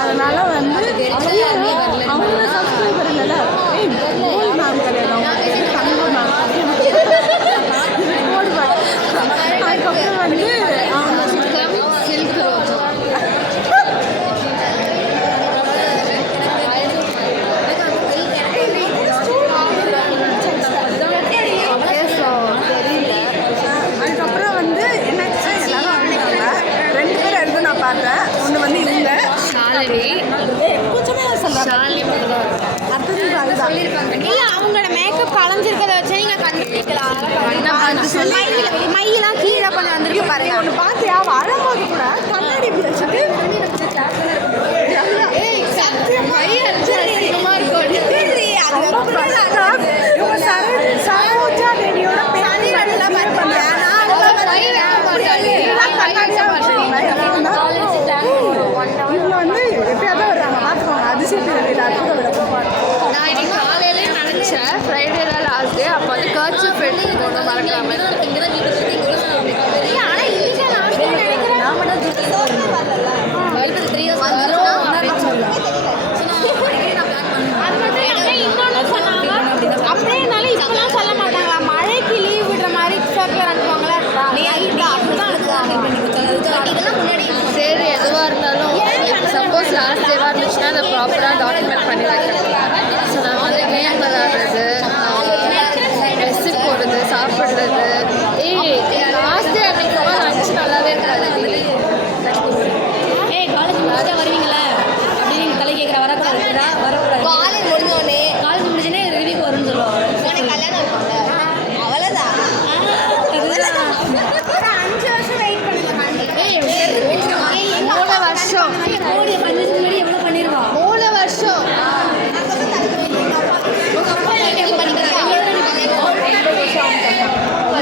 அதனால வந்து அவங்க சப்ஸ்கிரைபர் இல்லைல்ல மேம் கிடையாது அதுக்கப்புறம் வந்து அவங்களோட மேக்கப் கலைஞ்சிருக்கத வச்சு நீங்க கண்டுபிடிக்கலாம். மையெல்லாம் கீழே கொஞ்சம் வந்துருக்கு பாருங்க. ஒன்று பார்த்தியா வரும்போது கூட கண்ணாடி வச்சுட்டு இவங்க வந்து எப்பயாவது வர்றாங்க பார்த்துக்கோங்க. அதிசயத்தில் நான் இன்னைக்கு காலையிலே நினச்சேன் ஃப்ரைடே தான் லாஸ்ட் டே. அப்போ வந்து கர்ச்சிப் எடுத்து போகணும் மறக்காம. அப்படியேனாலும் இப்பெல்லாம் சொல்ல மாட்டாங்களா, மழைக்கு லீவ் விடுற மாதிரி சர்க்குலர் அனுப்புவாங்களே. சரி, எதுவாக இருந்தாலும் சப்போஸ் லாஸ்ட் டேவாக இருந்துச்சுன்னா அதை ப்ராப்பராக டாக்குமெண்ட் பண்ணி வைக்கிறேன். ஸோ நான் வந்து கேம் விளாடுறது, ட்ரெஸ்ஸு போடுறது, சாப்பிட்றது. லாஸ்ட் டே அன்றைக்கி லஞ்ச் நல்லாவே இருக்காது. காலேஜ் முடிச்சா வருவீங்களா அப்படின்னு நீங்கள் தலை கேட்குற வரக்கூடாது. வரக்கூடாது. காலேஜ் முடிஞ்சோடனே ரிவ்யூக்கு வரும்னு சொல்லுவாங்க. கல்யாணம் இருப்பாங்க அவ்வளோதான். ஒரு 5 வருஷம் வெயிட் பண்ணுங்க. 3 வருஷம் எவ்வளோ பண்ணிடுவா? 3 வருஷம்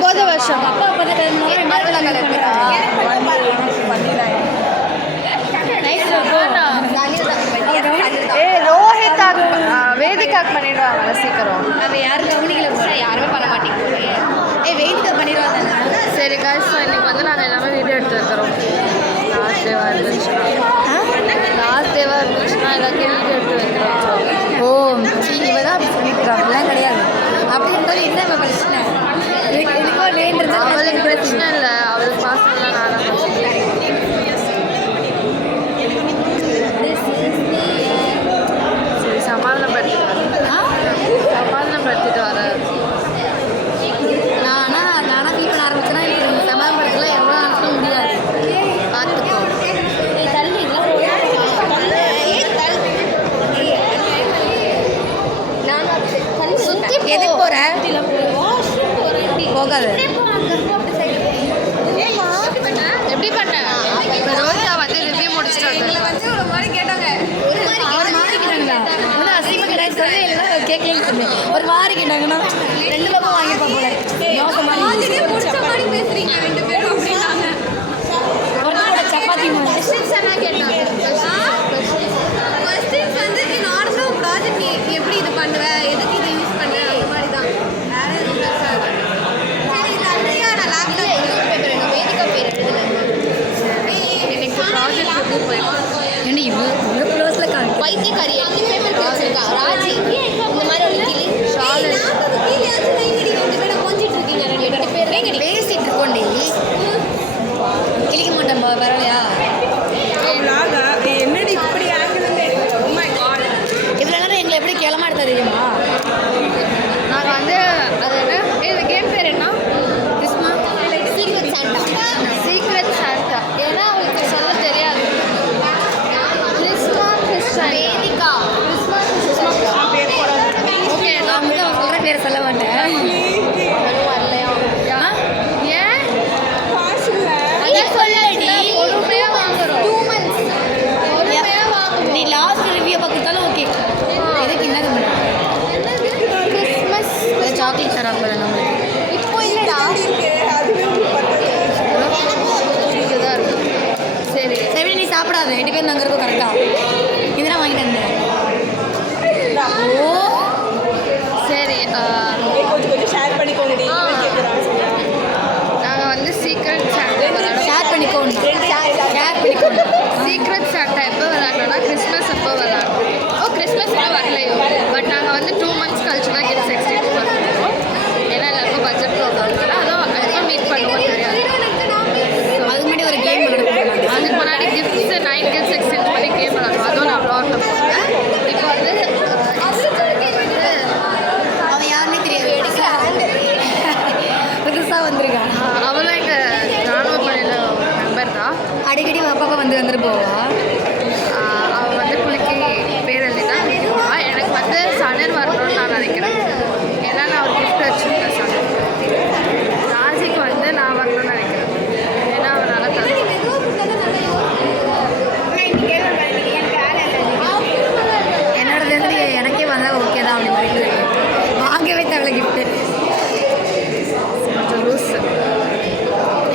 9 வருஷம். அப்பா ரோஹித் வேதிகாக்கு பண்ணிடுவாங்க சீக்கிரம். நம்ம யாரும் கவனிக்கல போல, யாருமே பண்ண மாட்டேங்க. வெயிட் பண்ணிடுவாங்க. சரி காய்ஸ், இன்னைக்கு வந்து நாங்கள் எல்லாமே வீடியோ எடுத்து வைக்கிறோம். லாஸ்ட் டேவாக இருந்துச்சுன்னா எல்லாத்தையும் வீடியோ எடுத்து வைக்கிறோம். ஓ இவ தான் அப்படி சொல்லிட்டு இருக்காங்கலாம் கிடையாது. அப்படி இருந்தாலும் என்ன பிரச்சனை? அவளுக்கு பிரச்சனை இல்லை, அவளுக்கு பாசம்லாம் நானும் சரி சமாதானப்படுத்திட்டு வரேன். நானா ஃபீல் பண்ண ஆரம்பிச்சேன்னா எனக்கு சமாதானப்படுத்தலாம் எவ்வளோ நாளும் முடியாது. பார்த்துக்கோ. எதுக்கு போற? போகாது. எப்படி பண்ண? இப்போ ரோஹிதா வந்து ரிவ்யூ முடிச்சுட்டு வந்து ஒரு மாதிரி கேட்டாங்க. ஒரு மாதிரி கேட்டாங்களா? வந்து அசிங்கமா கேட்டாங்க. சொல்லி எல்லாம் கேட்கலன்னு ஒரு மாதிரி கேட்டாங்கன்னா 2 பக்கம் வாங்கிப்பா போல. மாதிரி பேசுறீங்க 2 பேரும் அப்படின்னாங்க. சப்பாத்தி கேட்டாங்க. கொஸ்டின்ஸ் வந்து நார்மலாக ப்ராஜெக்ட் நீ எப்படி இது பண்ணுவ, எதுக்கு இதை யூஸ் பண்ணுற, அந்த மாதிரி தான். வேற எதுவும் பெருசாக சரி தனியாக நான் லேப்டாப் பேப்பர் வேதிகா பேர் எழுதலை. எனக்கு ப்ராஜெக்ட் போயிடும். கிளி கறி எடுத்து பேமெண்ட் வச்சிருக்கா ராஜி இந்த மாதிரி ஒரு கிளி ஷால் பேசிட்டு இருக்கோண்டி கிளிக்க மாட்டேன் பரவாயில்லையா என்னடி இப்படி இவ்வளோ நேரம் எங்களை எப்படி கிளம்ப எடுத்தா தெரியுமா? நாங்கள் வந்து அது என்ன இது கேம் பேர் என்ன கிறிஸ்மா சீக்ரெட் சாண்டா சீக்ரெட் சாண்டா ஏன்னா அவங்களுக்கு சொல்ல தெரியாது கிறிஸ்மா வேதிகா கிறிஸ்மா பேர் போடாது ஓகே நான் வந்து அவங்க சொல்கிற பேரை சொல்ல மாட்டேன். வரலையா ஏன் காசு இல்லை அதான் சொல்லடி பொறுமையாக வாங்குறோம் 2 months பொறுமையாக வாங்குவோம் நீ லாஸ்ட் ரிவ்யூ பார்த்தாலும் ஓகே. எதுக்கு என்னது பண்ணுறேன்? கிறிஸ்மஸ் சாக்லேட் தராங்க நம்மளுக்கு. இப்போ இல்லைடா இருக்கு அதுவே இங்கே தான் இருக்கு சரி சரி நீ சாப்பிடாத 2 பேர் நாங்கள் இருக்கோம் கரெக்டாக. இதெல்லாம் வாங்கிட்டு வந்தேன். ஓ சரி கொஞ்சம் ஷேர் பண்ணிக்கோங்கடி நாங்கள் வந்து சீக்ரெட் சாண்டா விளாடுவோம் ஷேர் பண்ணிக்கோங்க. ஷேர் பண்ணிக்கோங்க. சீக்ரெட் சாண்டா எப்போ விளாட்றோம்னா கிறிஸ்மஸ் அப்போ விளாட்றோம் கிறிஸ்மஸ் எல்லாம் வரலையோ பட் நாங்கள் வந்து 2 months கழிச்சு தான் கிஃப்ட்ஸ் எக்ஸ்சேஞ்ச் பண்ணுவோம் ஏன்னா எல்லாருக்கும் பட்ஜெட் ப்ராப்ளம் அதெல்லாம் எப்போ மீட் பண்ணுவோம் தெரியாது அதுக்கு முன்னாடி ஒரு கேம் விளையாடுவோம். அதுக்கு முன்னாடி கிஃப்ட்ஸ் 9 கிஃப்ட்ஸ் எக்ஸ்சேஞ்ச் பண்ணி கேம் விளாடுவோம் அதுவும் நான் ப்ளாகில் போடுவேன் இப்போ வந்து அவன் யாருன்னே தெரியாது. புதுசாக வந்திருக்கான். அவளும் எங்கள் ராணுவ படையில் மெம்பர் தான் அடிக்கடி அப்பப்போ வந்துட்டு போவா. அவள் வந்து குளிக்கி பேர் எழுதி தான் குளிக்குவா எனக்கு வந்து சனன் வரணும்னு நான் நினைக்கிறேன் ஏன்னா நான் ஒரு கிஃப்ட் வச்சுருக்கேன் சனன் ராஜிக்கு வந்து நான் வரணும்னு நினைக்கிறேன் ஏன்னா அவள் நல்லா தருவாள் என்னோடது வந்து எனக்கே வந்தால் ஓகே தான் அப்படி மாதிரி வாங்கவே தேவையில்ல கிஃப்ட்டு. கொஞ்சம் லூஸ்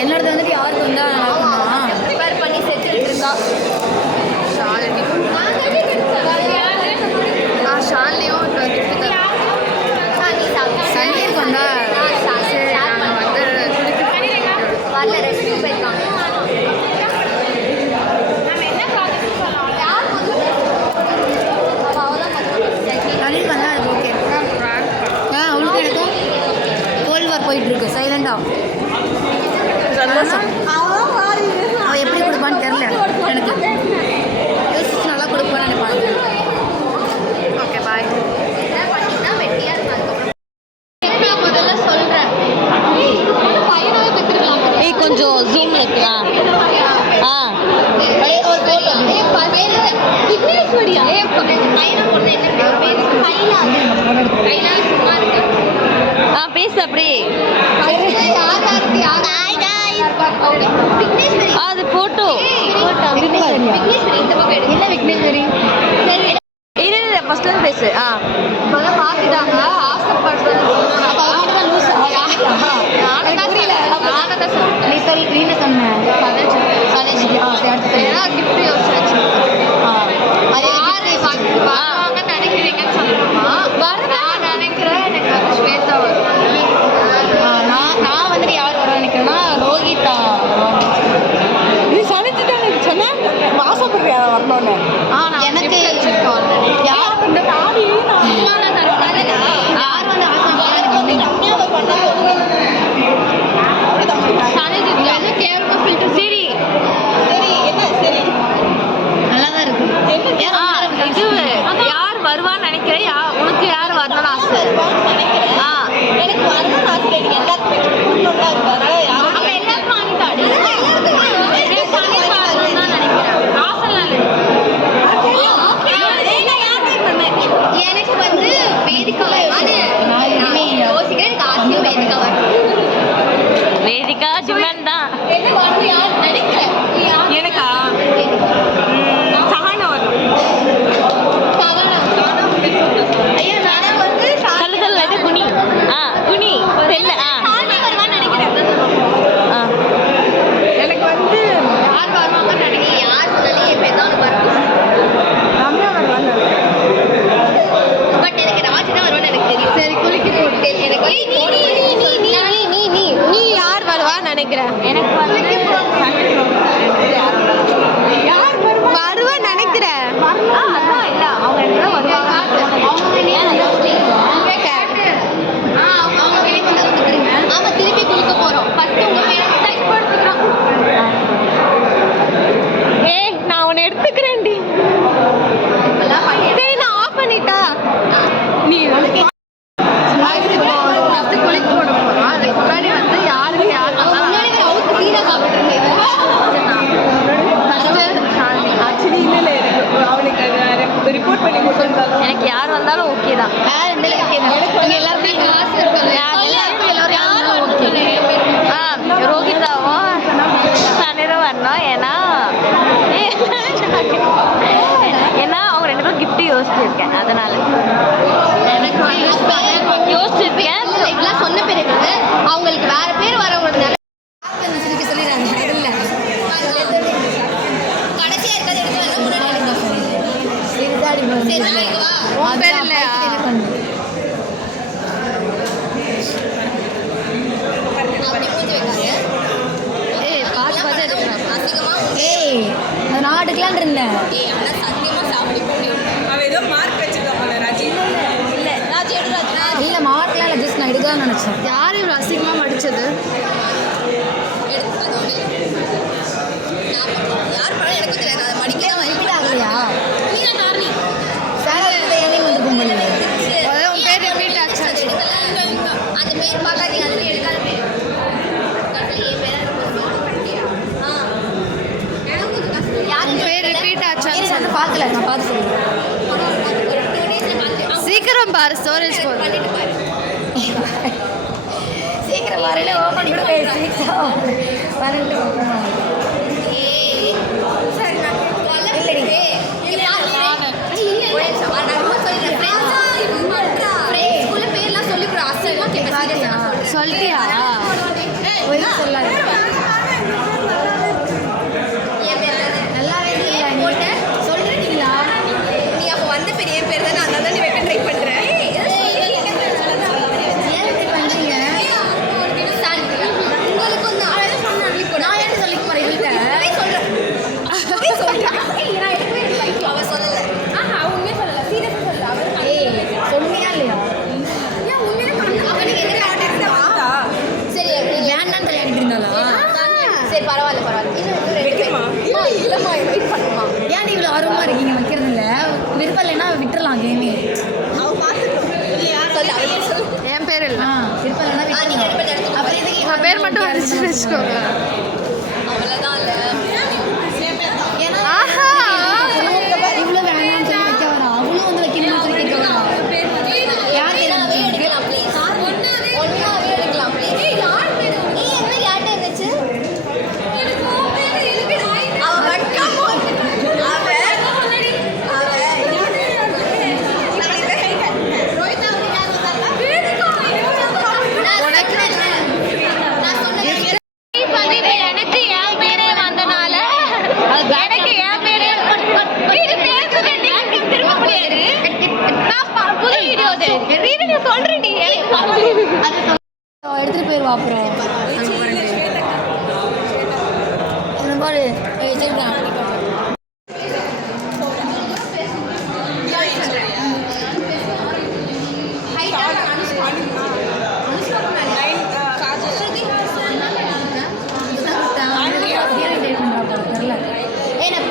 என்னோடது வந்துட்டு யாருக்கு வந்தால் நல்லா ப்ரிப்பேர் பண்ணி செஞ்சுட்டு இருக்கா ஷாலினி ஷாலினியும் இப்போ கிஃப்ட் சண்டேக்கு வந்தால் சரி நாங்கள் வந்து வரல ரெஸ்ட் போயிருக்காங்க சண்டேக்கு வந்தால் அது ஓகே. அவளுக்கு எனக்கும் கோல்ட் வார் போயிட்டுருக்கு சைலண்டாக. சந்தோஷம் அவள் எப்படி கொடுப்பான்னு தெரில எனக்கு. யோசிச்சு நல்லா கொடுப்பான்னு நினைப்பாங்க. ஓகே பாய் என்ன பண்ணிங்கன்னா வெட்டியாக இருக்கும் அதுக்கப்புறம் நான் முதல்ல சொல்கிறேன் பையனாவே பெற்றுக்கலாம் ஏய் கொஞ்சம் ஜூம் இருக்கலாம். ஆ பேசு அப்படியே. அது போட்டோ என்ன விக்னேஸ்வரி இல்லை ஃபர்ஸ்ட்ல பேசு. ஆ இப்போதான் பார்த்துட்டாங்க ஆசைப்படுறது நானும் தான் சொல்றேன் நீ சொல் நீ என்ன சொன்ன? ஏன்னா கிஃப்ட் யோசிச்சு வச்சுருக்கேன் வாங்கன்னு நினைக்கிறீங்கன்னு சொல்லணுமா நான் நினைக்கிறேன் எனக்கு வந்து ஸ்வேதா வரும் நான் வந்துட்டு யார் வர நினைக்கிறேன்னா ரோஹிதா. நீ சமைச்சுட்டானு சொன்ன ஆசைப்படுறியா வரணும்னு நான் எனக்கு வச்சுருக்கோம் யார் வந்து யார் வந்து கேவலமா ஃபில்டர் சரி என்ன சரி நல்லா தான் இருக்கு. இது யார் வருவான்னு நினைக்கிறேன் உனக்கு யார் வரணும்னு ஆசை எனக்கு வரணும்னு ஆசை எனக்கு எல்லாத்துக்குமே கூட்டணும்லாம் இருக்கு அதனால அப்ப எல்லாருக்கும் வாங்கிட்டாடு வரணும்னு தான் நினைக்கிறேன் ஆசைலாம் இல்லை எனக்கு யார் வந்தாலும் ஓகே தான். வேற எந்த ஓகே தான். இங்கே எல்லாருமே காசு இருக்குல்ல, எல்லாருமே எல்லாரும் யார் வந்தாலும் ஓகே. ரோஹிதாவும் சனிரும் வரணும். ஏன்னா அவங்க 2 பேரும் கிஃப்ட் யோசிச்சிருக்கேன், அதனால யோசிச்சிருக்கேன். இப்பெல்லாம் சொன்ன பிறகு அவங்களுக்கு வேற பேர் வரவங்களுக்கு சொல்லிடுறாங்க. கடைசியா இருக்கிறது எடுத்து வந்து முன்னாடி எடுங்க. உன் பேர் இல்லையா? அப்படி மூஞ்சி வைக்காங்க. ஏய் பார்த்து பார்த்து எடுக்கிறேன். அசிங்கமா ஏய் நான் எடுக்கலான் இருந்தேன். ஆனா சத்தியமா சாப்பிடி முடியும். அவ ஏதோ மார்க் வச்சிருக்காங்க ராஜி. இல்ல ராஜி எடு ராஜி. இல்லை மார்க்லாம் இல்லை, ஜஸ்ட் நான் எடுக்கலாம்னு நினச்சேன். யார் இவ்வளோ அசிங்கமாக மடிச்சது? எடுத்து அதோட யார் படம் எனக்கு தெரியாது. அதை மடிக்க தான் ரிப்பீட் ஆகலையா? நீ நார்னி சார் ஏனே வந்து கும்பல் முதல்ல உன் பேர் ரிப்பீட் ஆச்சு. அந்த பேர் பார்க்காதீங்க. அதுல எடுக்காத பேர் கடைசியில் என் பேரா உன் பேர் ரிப்பீட் ஆச்சான்னு சொல்லு. நான் பார்க்கல, நான் பார்த்து சொல்லுவேன். சீக்கிரம் பாரு, ஸ்டோரேஜ் போதும். பண்ணிட்டு பாரு. சீக்கிரம் வரையில ஓப்பன் கூட பேசி வரட்டு ஏய் சரி நான் இல்லடி இல்ல பேர்லாம் சொல்லி கொடு. அசிங்கமா கேட்க சொல்லிட்டியா? சொல்லாது. என் பேர் நல்லாவே இல்லை. போட்ட சொல்றீங்களா? நீ அப்போ வந்த பெரிய பேர் தானே, அதான் தான் நீ வைக்க ட்ரை பண்ற. ஏன் இப்படி பண்றீங்க? உங்களுக்கும் தான் நான் ஏன் சொல்லிக்க போறேன் வீட்டை? அவ சொல்லல. உண்மையே சொல்லல. சீரியஸா சொல்லல. அவ ஏய் சொன்னியா இல்லையா? அப்ப நீங்க எங்க ஆர்டர் இருந்தா சரி வேண்டான்னு விளையாடிட்டு இருந்தாளா? சரி பரவாயில்ல இன்னும் 2 பேர் இல்லம்மா வெயிட் பண்ணுமா. ஏன் இவ்வளோ ஆர்வமாக இருக்கீங்க வைக்கிறது இல்லை? விருப்பம் இல்லைன்னா விட்டுறலாம் கேமே. அவ பாத்துக்கோ. சொல்லு அவ சொல்லு. என் பேர் இல்லை. விருப்பம் இல்லைன்னா நீங்க விட்டுறலாம். 2 பேர் எடுத்து அப்புறம் எதுக்கு உன் பேர் மட்டும் வந்துச்சுன்னு வச்சுக்கோங்க. அவ்வளவுதான் இல்ல. ஏன்னா ஆஹா இவ்வளோ வேணாம்னு சொல்லி வைக்க வரா, அவளும் வந்து வைக்கணும்னு சொல்லி கேட்க வரா. யார் ஒன்னாவே எடுக்கலாம் ப்ளீஸ். ஒன்னாவே எடுக்கலாம் ப்ளீஸ். நீ என்ன யார்ட்ட இருந்துச்சு? அவ வட்டம் எனக்கு என் பேரே வந்தனால எனக்கு என் பேரே இது பேசுறது திரும்ப முடியாது. நான் புது வீடியோ நீ சொல்றேன். எடுத்துட்டு போயிடுவா. அப்புறம் பாரு வச்சிருக்கான்.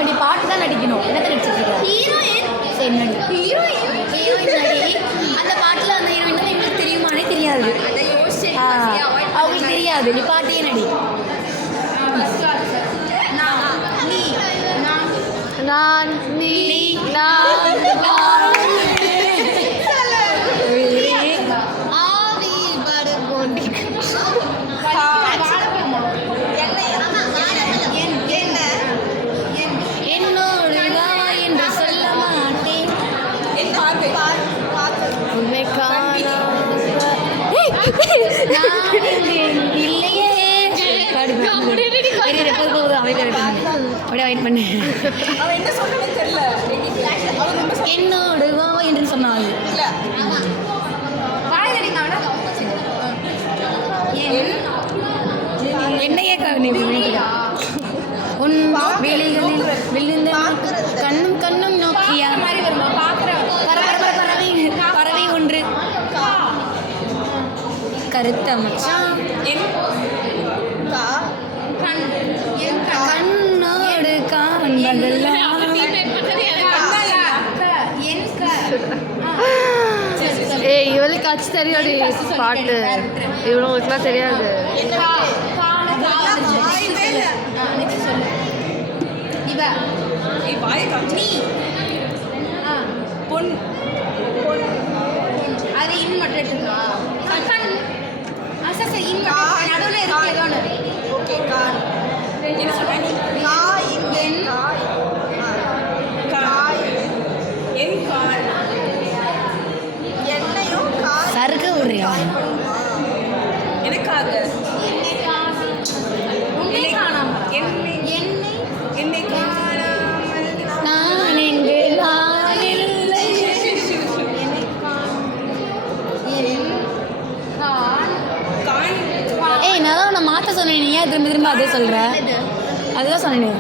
நீ பாட்டு தான் நடிக்கணும். என்னத்தை நடிச்சிருக்க? ஹீரோயின் சரி நடி. ஹீரோயின் நடி. அந்த பாட்டில் அந்த ஹீரோயின் தான் எங்களுக்கு தெரியுமானே தெரியாது. அதை யோசிச்சு அவங்களுக்கு தெரியாது. நீ பாட்டையே நடி. நான் நீ நான் ஆவி படுகொண்டி என்னோடு வா என்று சொல்ல மாட்டேன். உண்மை இல்லையே. அப்படியே வெயிட் பண்ணு. என்னோடு வா என்று சொன்னாள். என்னையே நீ உன் விழிகளில் விழுந்த கண்ணும் கண்ணும் நோக்கியா பறவை ஒன்று கருத்த மச்சான் கண்ணோடு காண்பதெல்லாம் ஏய் இவளுக்கு அச்சு தெரியாடி பாட்டு, இவளுங்களுக்குலாம் தெரியாது. பொண்ணு ஏன் திரும்ப திரும்ப அதே சொல்கிற? அதுதான் சொன்னேன்.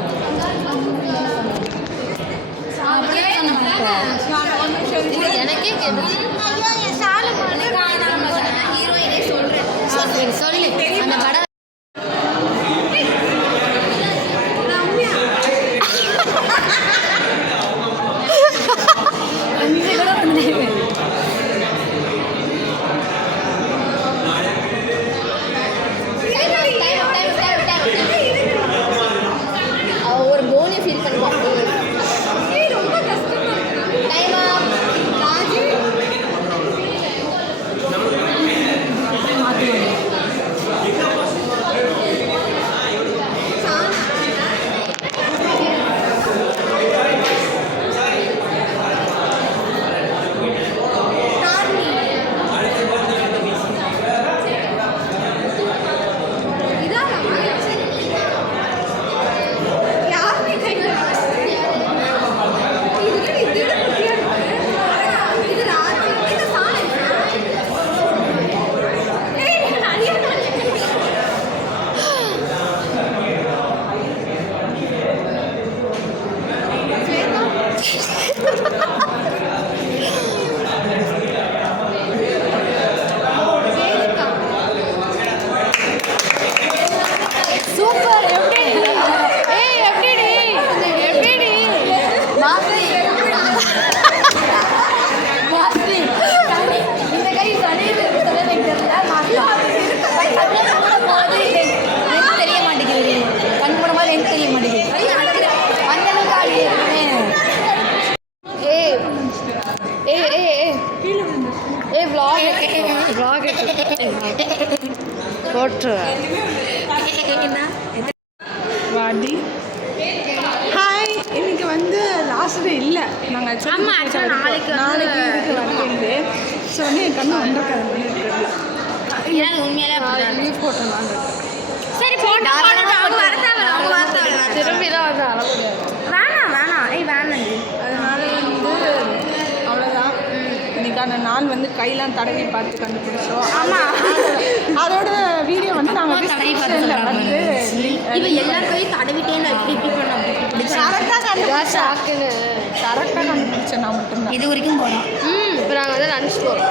எனக்கே கேட்டு சொல்லு அந்த படம் கொஞ்சம் கூட வந்து ஒரு போனியை ஃபீல் பண்ணுவாங்க. சூப்பர். எப்படி எப்படி இந்த கை சனியில் எனக்கு தெரிய மாட்டேங்குது. கண் போன மாதிரி எனக்கு தெரிய மாட்டேங்குது. அந்த அளவுக்கு வாடி ஹாய். இன்னைக்கு வந்து லாஸ்ட் டே இல்லை, நாங்கள் நாளைக்கு இதுக்கு வந்து ஸோ வந்து என் கண்ணு வந்துருக்காது உண்மையிலே லீவ் போட்டேன். சரி போட்டோ திரும்பிலாம் வந்து அழ முடியாது. வேணாம் அதனால வந்து அவ்வளோதான். இன்னைக்கான நாள் வந்து கையெல்லாம் தடவி பார்த்து கண்டுபிடிச்சோம். ஆமாம் அதோட வீடியோ வந்து நாங்கள் தடவி பார்த்து டிஸ்கிரிப்ஷனில் வந்து இப்போ எல்லாருக்கையும் தடவிட்டேன்னு இப்படி பண்ண கரெக்டாக கண்டுபிடிச்சேன் நான் மட்டும்தான். இது வரைக்கும் போகிறோம். இப்போ நாங்கள் வந்து லஞ்ச் போகிறோம்.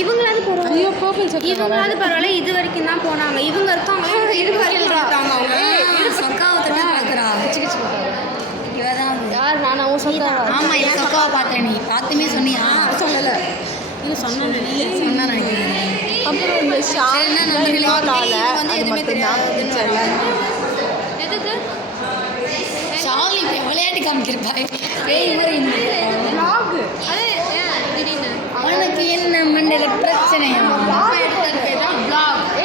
இவங்களாவது போகிறோம். ஐயோ கோபில் சக்கரை இவங்களாவது பரவாயில்ல, இது வரைக்கும் தான் போனாங்க. இவங்க இருக்காங்க யார் நான் அவங்க சொல்கிறேன். ஆமா இவ சொக்காவை பார்த்தேன். நீ பார்த்துமே சொன்னியா? சொல்லலை. சொன்னா நினைக்கிறேன். அப்புறம் இந்த வந்து எதுவுமே தெரியாது. எதுக்கு ஷாலி இப்போ விளையாட்டு காமிச்சிருப்பாய். திடீர்னு அவனுக்கு என்ன மண்டையில பிரச்சனை?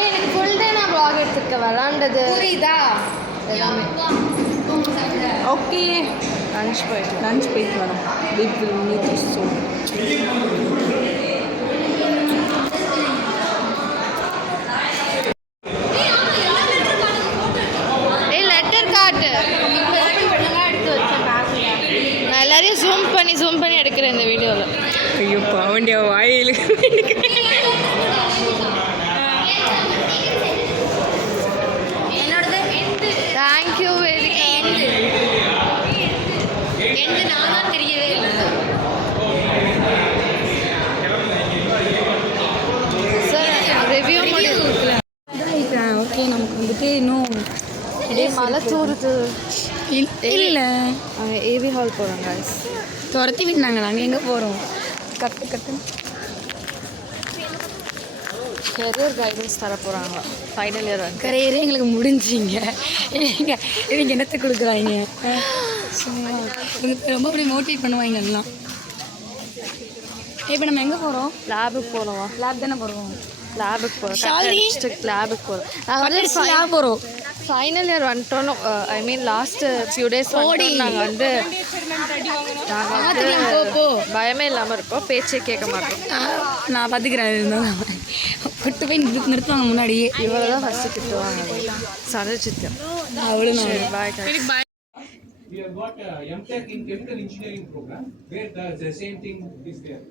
எனக்கு ஃபுல் டே நான் vlog எடுத்துருக்கேன். விளாண்டது புரியுதா? எல்லாமே. ஓகே லஞ்ச் போயிட்டு வரோம். We will meet you soon. Letter காட்டு. நான் எல்லாரையும் ஜூம் பண்ணி எடுக்கிறேன் இந்த வீடியோவில். ஐயோ பாவண்டியா வாயில் என்னோடது எந்து தேங்க்யூ வெரி எந்து நானா தெரியவே இல்லை. சார் ரிவ்யூ ஓகே நமக்கு வந்துட்டு இன்னும் மழை தூருது. இல்லை ஏவி ஹால் போகிறோம் guys. துரத்தி விட்டுனாங்க. நாங்கள் எங்கே போகிறோம்? கட்டு கெரியர் கைடன்ஸ் தர போகிறாங்க. ஃபைனல் இயர் வந்து கரையரே எங்களுக்கு முடிஞ்சிங்க. இவங்க என்னத்தை கொடுக்குறாங்க? ரொம்ப அப்படி மோட்டிவேட் பண்ணுவாங்க எல்லாம். இப்போ நம்ம எங்கே போகிறோம்? லேபுக்கு போகலாமா? லேப் தானே போகிறோம். லேபுக்கு ஷாலினி? போகிறோம். லேபுக்கு போகிறோம். நாங்கள் வந்து லேப் போகிறோம். ஃபைனல் இயர் வந்துட்டோம். ஐ மீன் லாஸ்ட் ஃபியூ டேஸ் நாங்கள் வந்து போ பயமே இல்லாமல் இருக்கோம். பேச்சே கேட்க மாட்டோம். நான் பார்த்துக்கிறேன். இருந்தாலும் விட்டு போய் நிறுத்துவாங்க முன்னாடியே. இவ்வளோ தான் ஃபஸ்ட்டு திட்டுவாங்க. சரச்சித்தியம். அவ்வளோ பாய். We have got a MTech in chemical engineering program where the same thing is there.